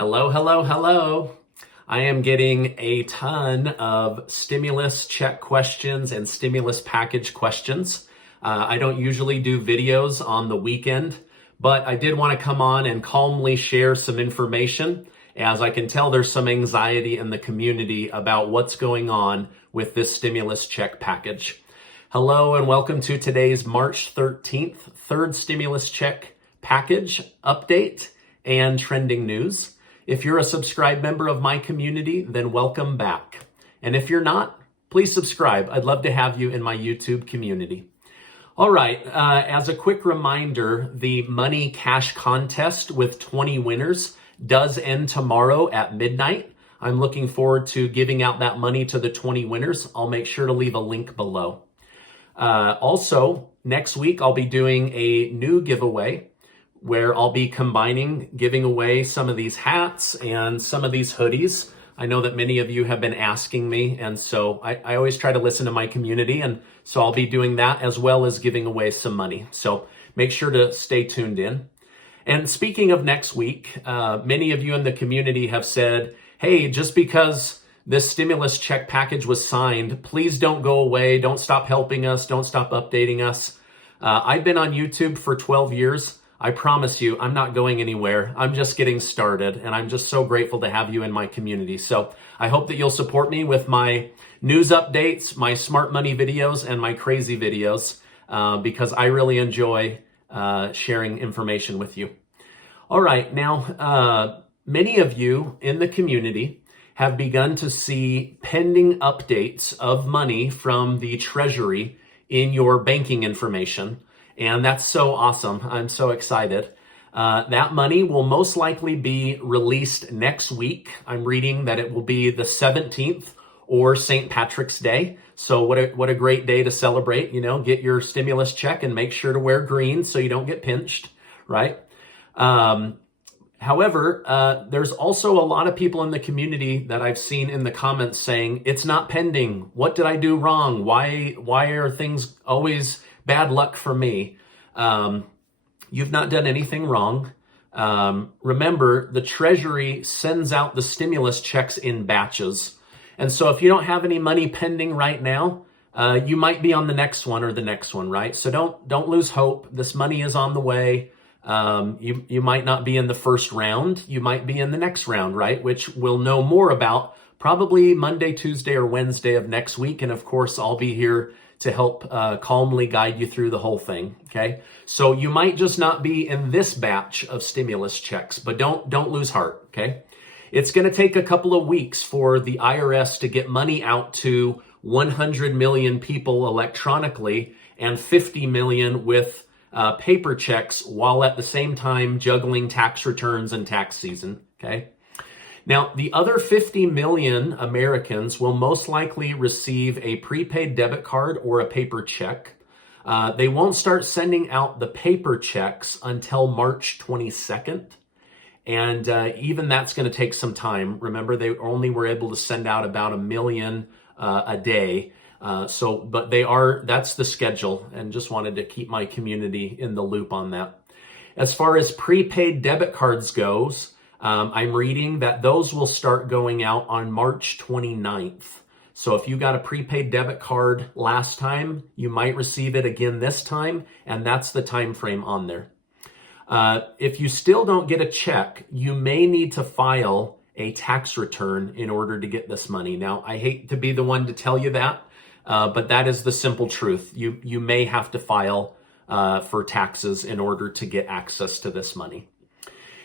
Hello, hello, hello. I am getting a ton of stimulus check questions and stimulus package questions. I don't usually do videos on the weekend, but I did want to come on and calmly share some information, as I can tell there's some anxiety in the community about what's going on with this stimulus check package. Hello and welcome to today's March 13th, third stimulus check package update and trending news. If you're a subscribed member of my community, then welcome back. And if you're not, please subscribe. I'd love to have you in my YouTube community. All right, as a quick reminder, the money cash contest with 20 winners does end tomorrow at midnight. I'm looking forward to giving out that money to the 20 winners. I'll make sure to leave a link below. Also, next week, I'll be doing a new giveaway where I'll be giving away some of these hats and some of these hoodies. I know that many of you have been asking me, and so I always try to listen to my community, and so I'll be doing that as well as giving away some money. So make sure to stay tuned in. And speaking of next week, many of you in the community have said, hey, just because this stimulus check package was signed, please don't go away, don't stop helping us, don't stop updating us. I've been on YouTube for 12 years. I promise you, I'm not going anywhere. I'm just getting started, and I'm just so grateful to have you in my community. So I hope that you'll support me with my news updates, my smart money videos, and my crazy videos, because I really enjoy sharing information with you. All right, now, many of you in the community have begun to see pending updates of money from the Treasury in your banking information. And that's so awesome. I'm so excited. That money will most likely be released next week. I'm reading that it will be the 17th or St. Patrick's Day. So what a great day to celebrate, get your stimulus check and make sure to wear green so you don't get pinched, right? However, there's also a lot of people in the community that I've seen in the comments saying, it's not pending. What did I do wrong? Why are things always bad luck for me? You've not done anything wrong. Remember, the Treasury sends out the stimulus checks in batches. And so if you don't have any money pending right now, you might be on the next one or the next one, right? So don't lose hope. This money is on the way. You might not be in the first round. You might be in the next round, right? Which we'll know more about probably Monday, Tuesday, or Wednesday of next week. And of course, I'll be here to help calmly guide you through the whole thing, okay? So you might just not be in this batch of stimulus checks, but don't lose heart, okay? It's gonna take a couple of weeks for the IRS to get money out to 100 million people electronically and 50 million with paper checks, while at the same time juggling tax returns and tax season, okay? Now, the other 50 million Americans will most likely receive a prepaid debit card or a paper check. They won't start sending out the paper checks until March 22nd. And even that's going to take some time. Remember, they only were able to send out about 1 million a day. But that's the schedule, and just wanted to keep my community in the loop on that. As far as prepaid debit cards goes, I'm reading that those will start going out on March 29th. So if you got a prepaid debit card last time, you might receive it again this time, and that's the time frame on there. If you still don't get a check, you may need to file a tax return in order to get this money. Now, I hate to be the one to tell you that, but that is the simple truth. You may have to file for taxes in order to get access to this money.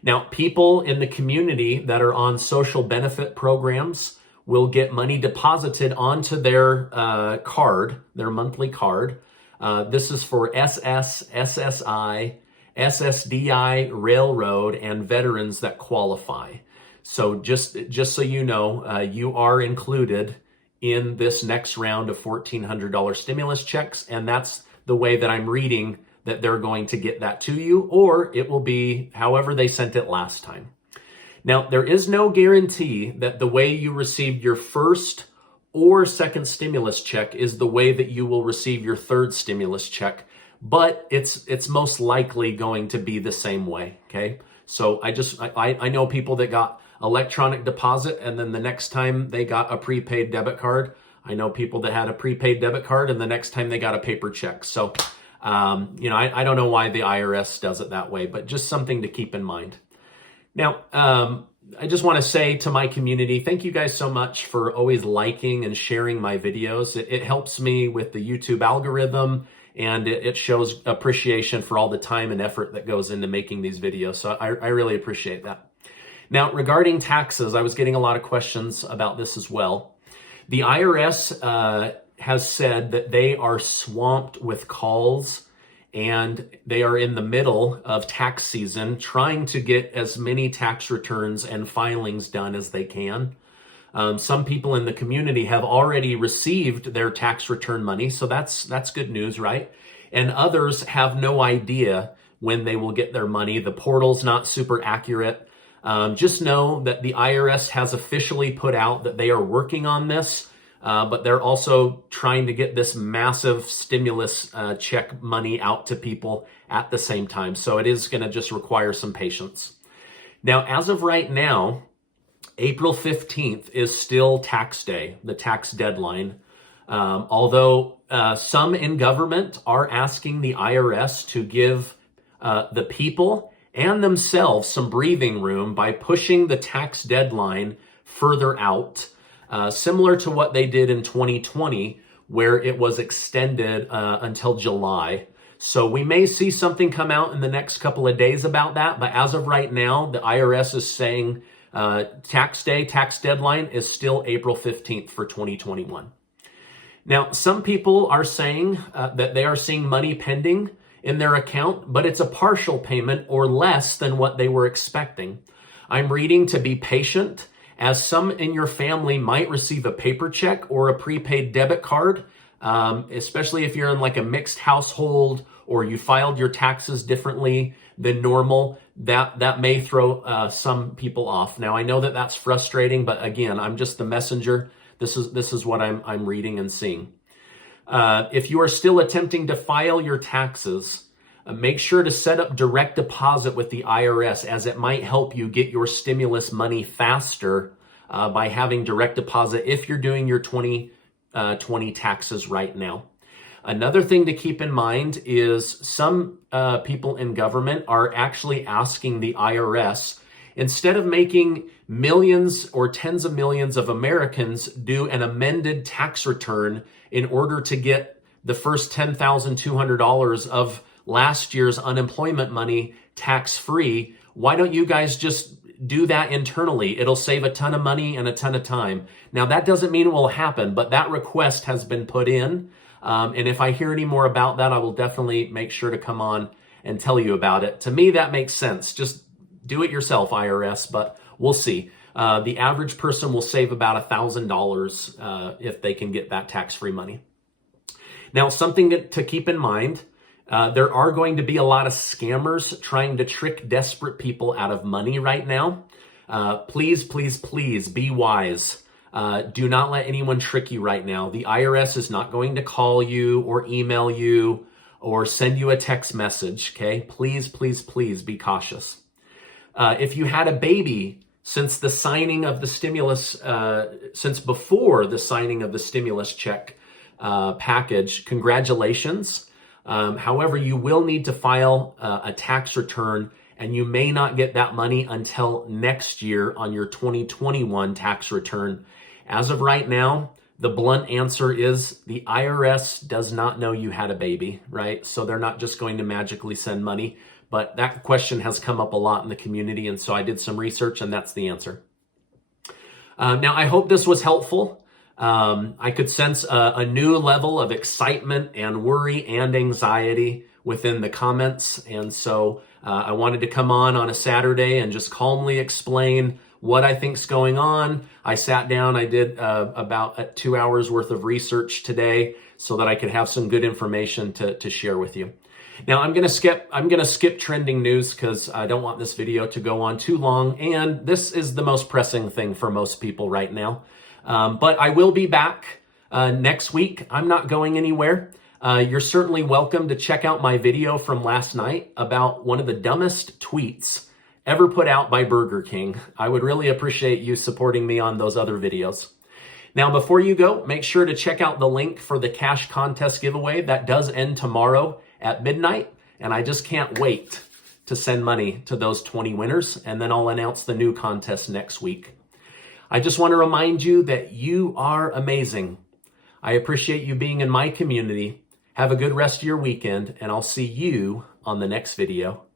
Now, people in the community that are on social benefit programs will get money deposited onto their card, their monthly card. This is for SS, SSI, SSDI, Railroad, and veterans that qualify. So just so you know, you are included in this next round of $1,400 stimulus checks, and that's the way that I'm reading that they're going to get that to you, or it will be however they sent it last time. Now, there is no guarantee that the way you received your first or second stimulus check is the way that you will receive your third stimulus check, but it's most likely going to be the same way, okay? So I know people that got electronic deposit and then the next time they got a prepaid debit card. I know people that had a prepaid debit card and the next time they got a paper check. So, I don't know why the IRS does it that way, but just something to keep in mind. Now, I just want to say to my community, thank you guys so much for always liking and sharing my videos. It helps me with the YouTube algorithm, and it shows appreciation for all the time and effort that goes into making these videos. So I really appreciate that. Now, regarding taxes, I was getting a lot of questions about this as well. The IRS has said that they are swamped with calls and they are in the middle of tax season trying to get as many tax returns and filings done as they can. Some people in the community have already received their tax return money, so that's good news, right? And others have no idea when they will get their money. The portal's not super accurate. Just know that the IRS has officially put out that they are working on this, but they're also trying to get this massive stimulus check money out to people at the same time. So it is going to just require some patience. Now, as of right now, April 15th is still tax day, the tax deadline. Although some in government are asking the IRS to give the people and themselves some breathing room by pushing the tax deadline further out, similar to what they did in 2020, where it was extended until July. So we may see something come out in the next couple of days about that. But as of right now, the IRS is saying tax deadline is still April 15th for 2021. Now, some people are saying that they are seeing money pending in their account, but it's a partial payment or less than what they were expecting. I'm reading to be patient, as some in your family might receive a paper check or a prepaid debit card, especially if you're in like a mixed household or you filed your taxes differently than normal. That may throw some people off. Now, I know that that's frustrating, but again, I'm just the messenger. This is what I'm reading and seeing. If you are still attempting to file your taxes, make sure to set up direct deposit with the IRS, as it might help you get your stimulus money faster by having direct deposit if you're doing your 2020 taxes right now. Another thing to keep in mind is some people in government are actually asking the IRS, instead of making millions or tens of millions of Americans do an amended tax return in order to get the first $10,200 of last year's unemployment money tax-free, why don't you guys just do that internally? It'll save a ton of money and a ton of time. Now, that doesn't mean it will happen, but that request has been put in. And if I hear any more about that, I will definitely make sure to come on and tell you about it. To me, that makes sense. Just do it yourself, IRS, but we'll see. The average person will save about $1,000 if they can get that tax-free money. Now, something to keep in mind, there are going to be a lot of scammers trying to trick desperate people out of money right now. Please, please, please be wise. Do not let anyone trick you right now. The IRS is not going to call you or email you or send you a text message, okay? Please, please, please be cautious. If you had a baby since the signing of the stimulus, since before the signing of the stimulus check package, congratulations. However, you will need to file a tax return, and you may not get that money until next year on your 2021 tax return. As of right now, the blunt answer is the IRS does not know you had a baby, right? So they're not just going to magically send money. But that question has come up a lot in the community, and so I did some research, and that's the answer. Now, I hope this was helpful. I could sense a new level of excitement and worry and anxiety within the comments, and so I wanted to come on a Saturday and just calmly explain what I think's going on. I sat down, I did about 2 hours worth of research today so that I could have some good information to share with you. Now, I'm gonna skip trending news because I don't want this video to go on too long, and this is the most pressing thing for most people right now. But I will be back next week. I'm not going anywhere. You're certainly welcome to check out my video from last night about one of the dumbest tweets ever put out by Burger King. I would really appreciate you supporting me on those other videos. Now, before you go, make sure to check out the link for the cash contest giveaway. That does end tomorrow at midnight, and I just can't wait to send money to those 20 winners, and then I'll announce the new contest next week. I just want to remind you that you are amazing. I appreciate you being in my community. Have a good rest of your weekend, and I'll see you on the next video.